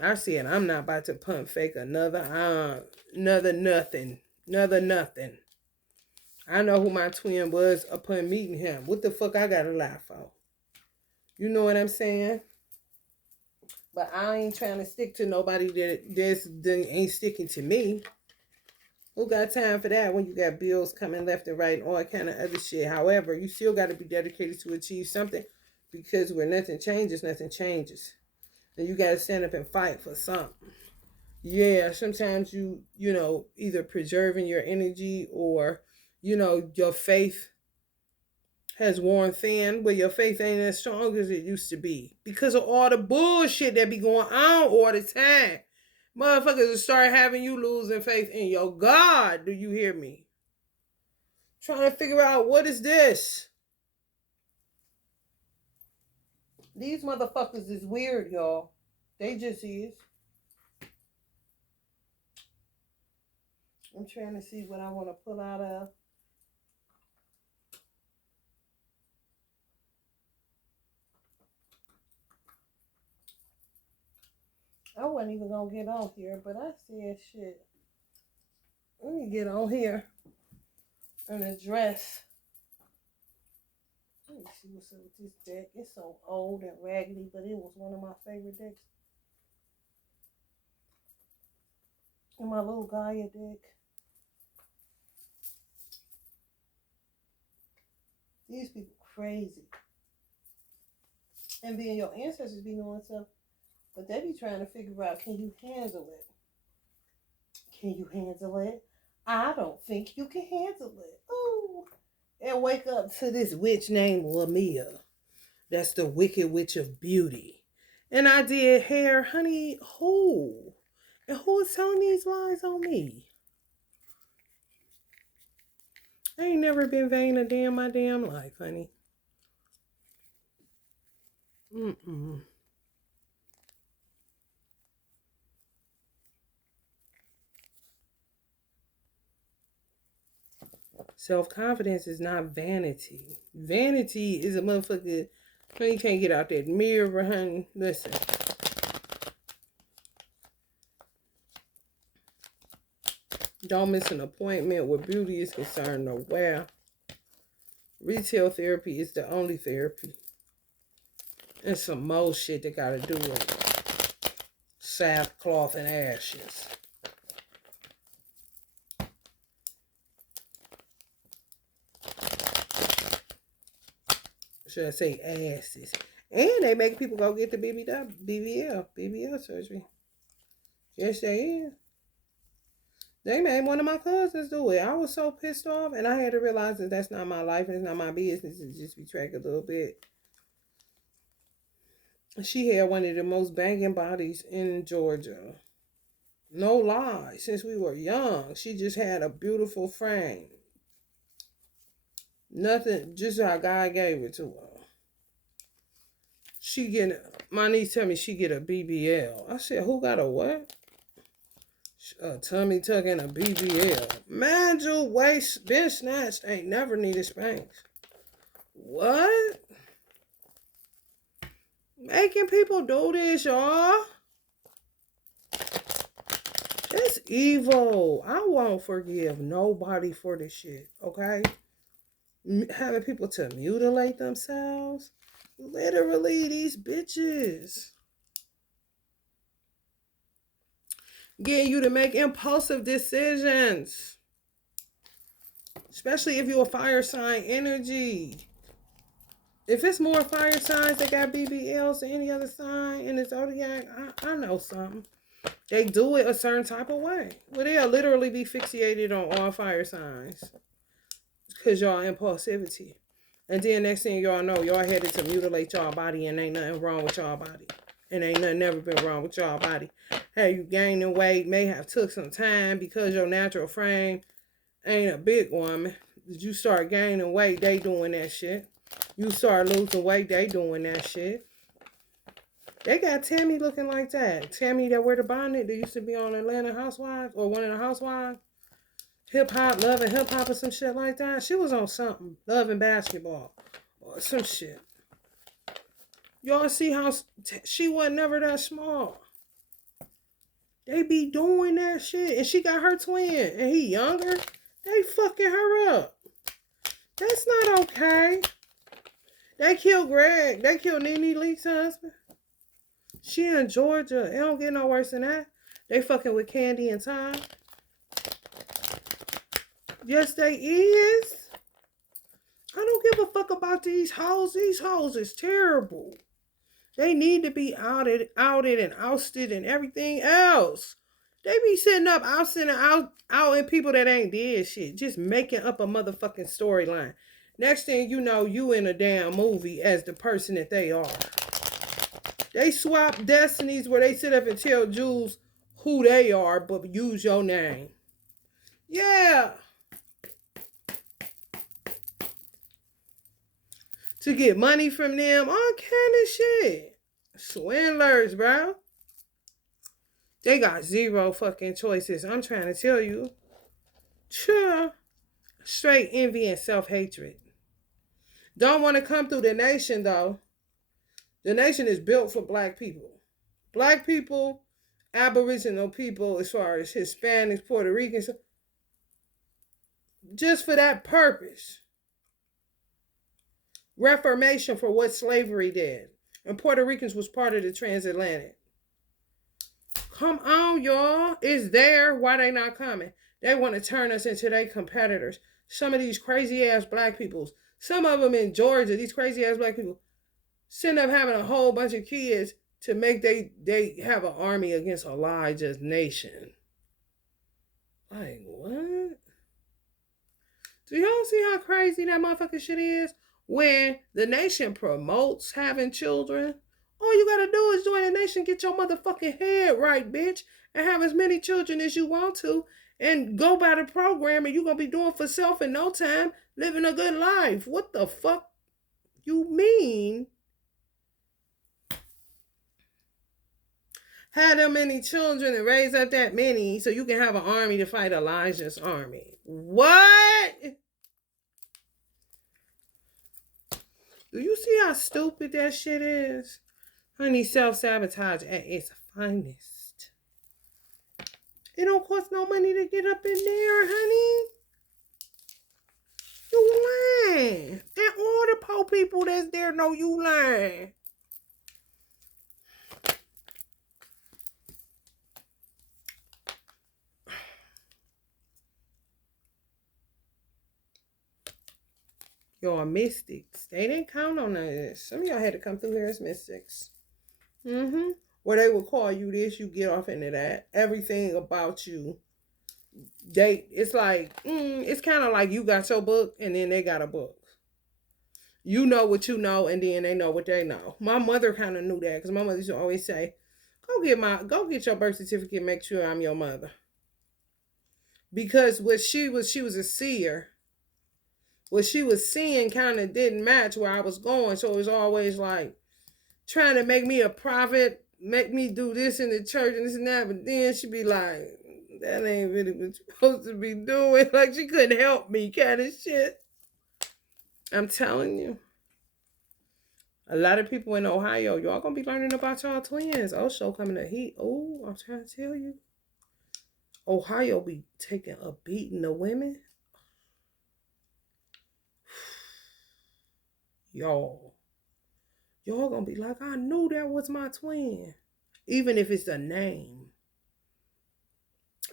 I said I'm not about to pump fake another nothing. Another nothing. I know who my twin was upon meeting him. What the fuck I gotta lie for? You know what I'm saying? But I ain't trying to stick to nobody that ain't sticking to me. Who got time for that when you got bills coming left and right and all kind of other shit? However, you still got to be dedicated to achieve something, because where nothing changes, nothing changes. And you got to stand up and fight for something. Yeah, sometimes you know, either preserving your energy or, you know, your faith has worn thin, but your faith ain't as strong as it used to be because of all the bullshit that be going on all the time. Motherfuckers will start having you losing faith in your God. Do you hear me? Trying to figure out what is this. These motherfuckers is weird, y'all. They just is. I'm trying to see what I want to pull out of. I wasn't even gonna get on here, but I said shit. Let me get on here and address. Let me see what's up with this deck. It's so old and raggedy, but it was one of my favorite decks. And my little Gaia deck. These people crazy. And then your ancestors be knowing stuff, but they be trying to figure out, can you handle it? Can you handle it? I don't think you can handle it. Ooh. And wake up to this witch named Lamia. That's the Wicked Witch of Beauty. And I did hair, honey, who? And who is telling these lies on me? I ain't never been vain a day in my damn life, honey. Mm-mm. Self-confidence is not vanity. Vanity is a motherfucker. You can't get out that mirror, honey. Listen. Don't miss an appointment where beauty is concerned or where retail therapy is the only therapy. And some more shit that gotta do with sackcloth and ashes. Should I say asses? And they make people go get the BBL surgery. Yes, they is. They made one of my cousins do it. I was so pissed off, and I had to realize that that's not my life and it's not my business. It's just be tracked a little bit. She had one of the most banging bodies in Georgia. No lie. Since we were young, she just had a beautiful frame. Nothing, just how God gave it to her. My niece tell me she get a BBL. I said, who got a what? A tummy tuck and a BBL. Man, your waist been snatched ain't never needed spanks. What? Making people do this, y'all. It's evil. I won't forgive nobody for this shit, okay? Having people to mutilate themselves. Literally, these bitches. Getting you to make impulsive decisions. Especially if you're a fire sign energy. If it's more fire signs that got BBLs than any other sign in the zodiac, I know something. They do it a certain type of way. Well, they'll literally be fixated on all fire signs because y'all impulsivity. And then next thing y'all know, y'all headed to mutilate y'all body and ain't nothing wrong with y'all body. And ain't nothing never been wrong with y'all body. Hey, you gaining weight may have took some time because your natural frame ain't a big woman. You start gaining weight, they doing that shit. You start losing weight, they doing that shit. They got Tammy looking like that. Tammy that wear the bonnet that used to be on Atlanta Housewives or one of the Housewives. Hip hop, Love and Hip Hop or some shit like that. She was on something, Love and Basketball or some shit. Y'all see how she wasn't never that small. They be doing that shit. And she got her twin and he younger. They fucking her up. That's not okay. They killed Greg. They killed Nene Leakes' husband. She in Georgia. It don't get no worse than that. They fucking with Candy and Todd. Yes, they is. I don't give a fuck about these hoes. These hoes is terrible. They need to be outed and ousted and everything else. They be sitting up ousting and outing people that ain't did shit. Just making up a motherfucking storyline. Next thing you know, you in a damn movie as the person that they are. They swap destinies where they sit up and tell Jules who they are, but use your name. Yeah. To get money from them, all kind of shit. Swindlers, bro. They got zero fucking choices. I'm trying to tell you. Sure. Straight envy and self-hatred. Don't want to come through the nation, though. The nation is built for black people. Black people, Aboriginal people, as far as Hispanics, Puerto Ricans, just for that purpose. Reformation for what slavery did. And Puerto Ricans was part of the transatlantic. Come on, y'all. It's there. Why they not coming? They want to turn us into their competitors. Some of these crazy ass black peoples. Some of them in Georgia, these crazy ass black people, sitting up having a whole bunch of kids to make they have an army against Elijah's nation. Like, what? Do y'all see how crazy that motherfucking shit is? When the nation promotes having children, all you gotta do is join the nation, get your motherfucking head right, bitch, and have as many children as you want to, and go by the program, and you're gonna be doing for self in no time, living a good life. What the fuck you mean? Have that many children and raise up that many so you can have an army to fight Elijah's army. What? Do you see how stupid that shit is? Honey, self-sabotage at its finest. It don't cost no money to get up in there, honey. You lying. And all the poor people that's there know you lying. Y'all mystics. They didn't count on none of this. Some of y'all had to come through here as mystics. Where they will call you this, you get off into that. Everything about you. It's like, it's kind of like you got your book and then they got a book. You know what you know and then they know what they know. My mother kind of knew that because my mother used to always say, go get your birth certificate, make sure I'm your mother. Because she was a seer. What she was seeing kind of didn't match where I was going. So it was always like trying to make me a prophet, make me do this in the church and this and that. But then she'd be like, that ain't really what you're supposed to be doing. Like she couldn't help me kind of shit. I'm telling you. A lot of people in Ohio, y'all gonna be learning about y'all twins. Osho coming to heat. Oh, I'm trying to tell you. Ohio be taking a beating the women. Y'all gonna be like, I knew that was my twin. Even if it's a name.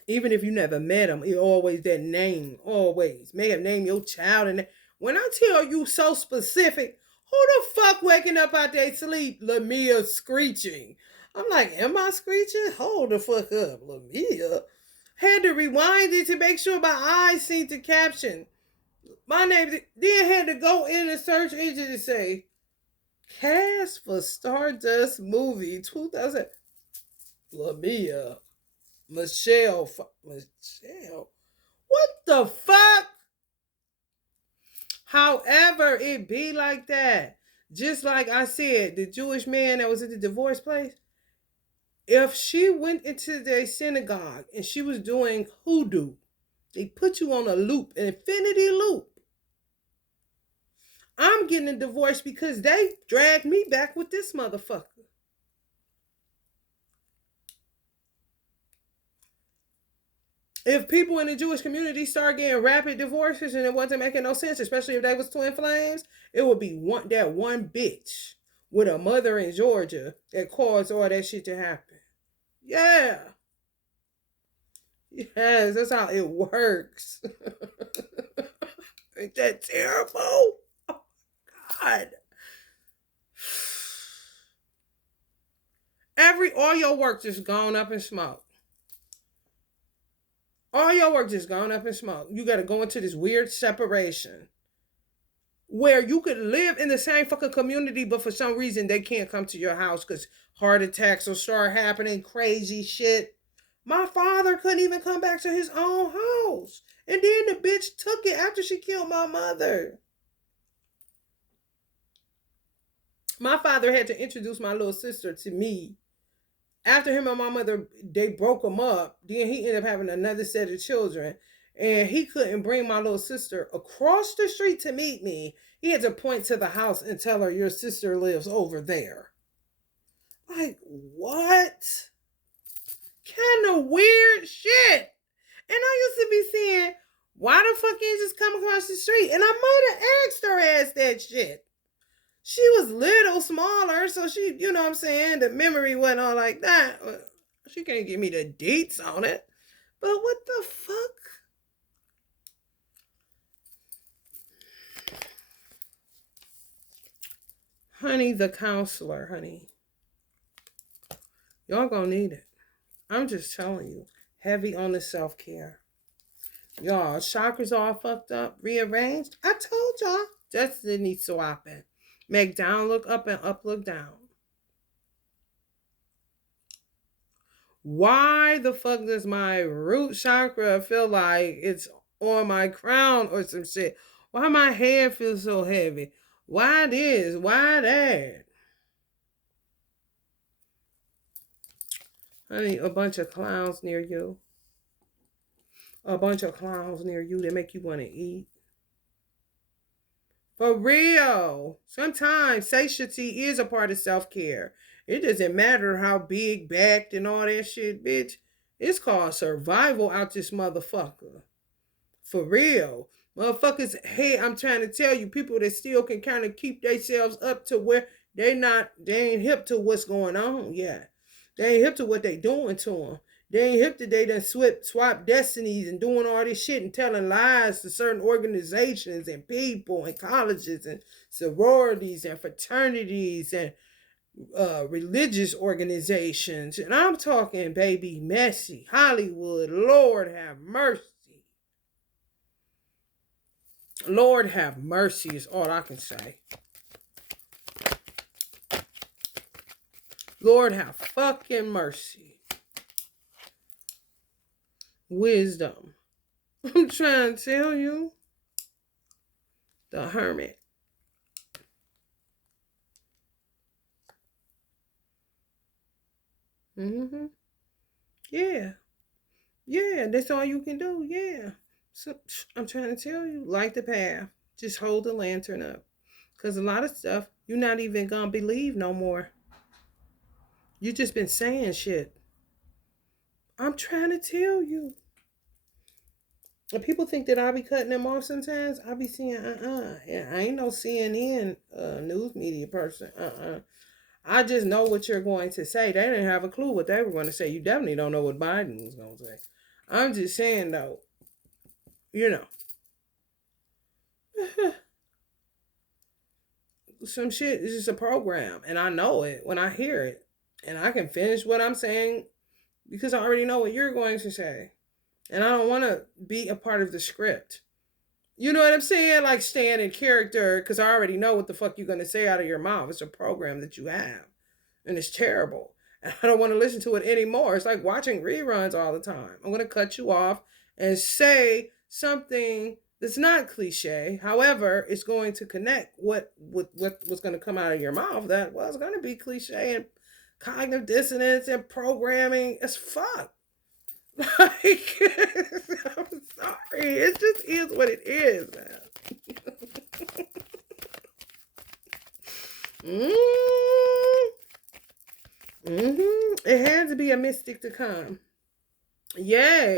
Even if you never met him, it always that name. Always. May have named your child. And when I tell you so specific, Who the fuck waking up out their sleep? Lamia screeching. I'm like, am I screeching? Hold the fuck up, Lamia. Had to rewind it to make sure my eyes seen the caption. My name then had to go in the search engine to say cast for Stardust movie 2000. Lamia, Michelle. What the fuck? However, it be like that. Just like I said, the Jewish man that was at the divorce place, if she went into their synagogue and she was doing hoodoo, they put you on a loop, an infinity loop. I'm getting a divorce because they dragged me back with this motherfucker. If people in the Jewish community start getting rapid divorces and it wasn't making no sense, especially if they was twin flames, it would be one bitch with a mother in Georgia that caused all that shit to happen. Yeah. Yes, that's how it works. Ain't that terrible? Oh, God. All your work just gone up in smoke. All your work just gone up in smoke. You got to go into this weird separation where you could live in the same fucking community, but for some reason they can't come to your house because heart attacks will start happening, crazy shit. My father couldn't even come back to his own house. And then the bitch took it after she killed my mother. My father had to introduce my little sister to me. After him and my mother, they broke him up. Then he ended up having another set of children. And he couldn't bring my little sister across the street to meet me. He had to point to the house and tell her, your sister lives over there. Like, what? Kind of weird shit. And I used to be saying, why the fuck you just come across the street? And I might have asked her ass that shit. She was little smaller, so she, you know what I'm saying, the memory wasn't all like that. She can't give me the dates on it. But what the fuck? Honey, the counselor, honey. Y'all gonna need it. I'm just telling you. Heavy on the self-care. Y'all, chakras all fucked up, rearranged. I told y'all. Destiny swapping. Make down look up and up look down. Why the fuck does my root chakra feel like it's on my crown or some shit? Why my head feels so heavy? Why this? Why that? Honey, a bunch of clowns near you. A bunch of clowns near you that make you want to eat. For real. Sometimes satiety is a part of self-care. It doesn't matter how big backed and all that shit, bitch. It's called survival out this motherfucker. For real. Motherfuckers, hey, I'm trying to tell you, people that still can kind of keep themselves up to where they ain't hip to what's going on. Yeah. They ain't hip to what they doing to them. They ain't hip to they done swap destinies and doing all this shit and telling lies to certain organizations and people and colleges and sororities and fraternities and religious organizations. And I'm talking, baby, messy. Hollywood, Lord have mercy. Lord have mercy is all I can say. Lord have fucking mercy. Wisdom. I'm trying to tell you. The Hermit. Mm-hmm. Yeah. Yeah, that's all you can do. Yeah. So I'm trying to tell you, light the path. Just hold the lantern up. Because a lot of stuff you're not even going to believe no more. You just been saying shit. I'm trying to tell you. And people think that I be cutting them off sometimes. I be seeing, yeah, I ain't no CNN news media person. I just know what you're going to say. They didn't have a clue what they were going to say. You definitely don't know what Biden was going to say. I'm just saying, though, you know. some shit is just a program, and I know it when I hear it, and I can finish what I'm saying because I already know what you're going to say, and I don't want to be a part of the script. You know what I'm saying? Like staying in character because I already know what the fuck you're gonna say out of your mouth. It's a program that you have, and it's terrible. And I don't want to listen to it anymore. It's like watching reruns all the time. I'm gonna cut you off and say something that's not cliche. However, it's going to connect what's going to come out of your mouth that was going to be cliche and cognitive dissonance and programming as fuck. Like, I'm sorry. It just is what it is, man. Mm-hmm. It had to be a mystic to come. Yay.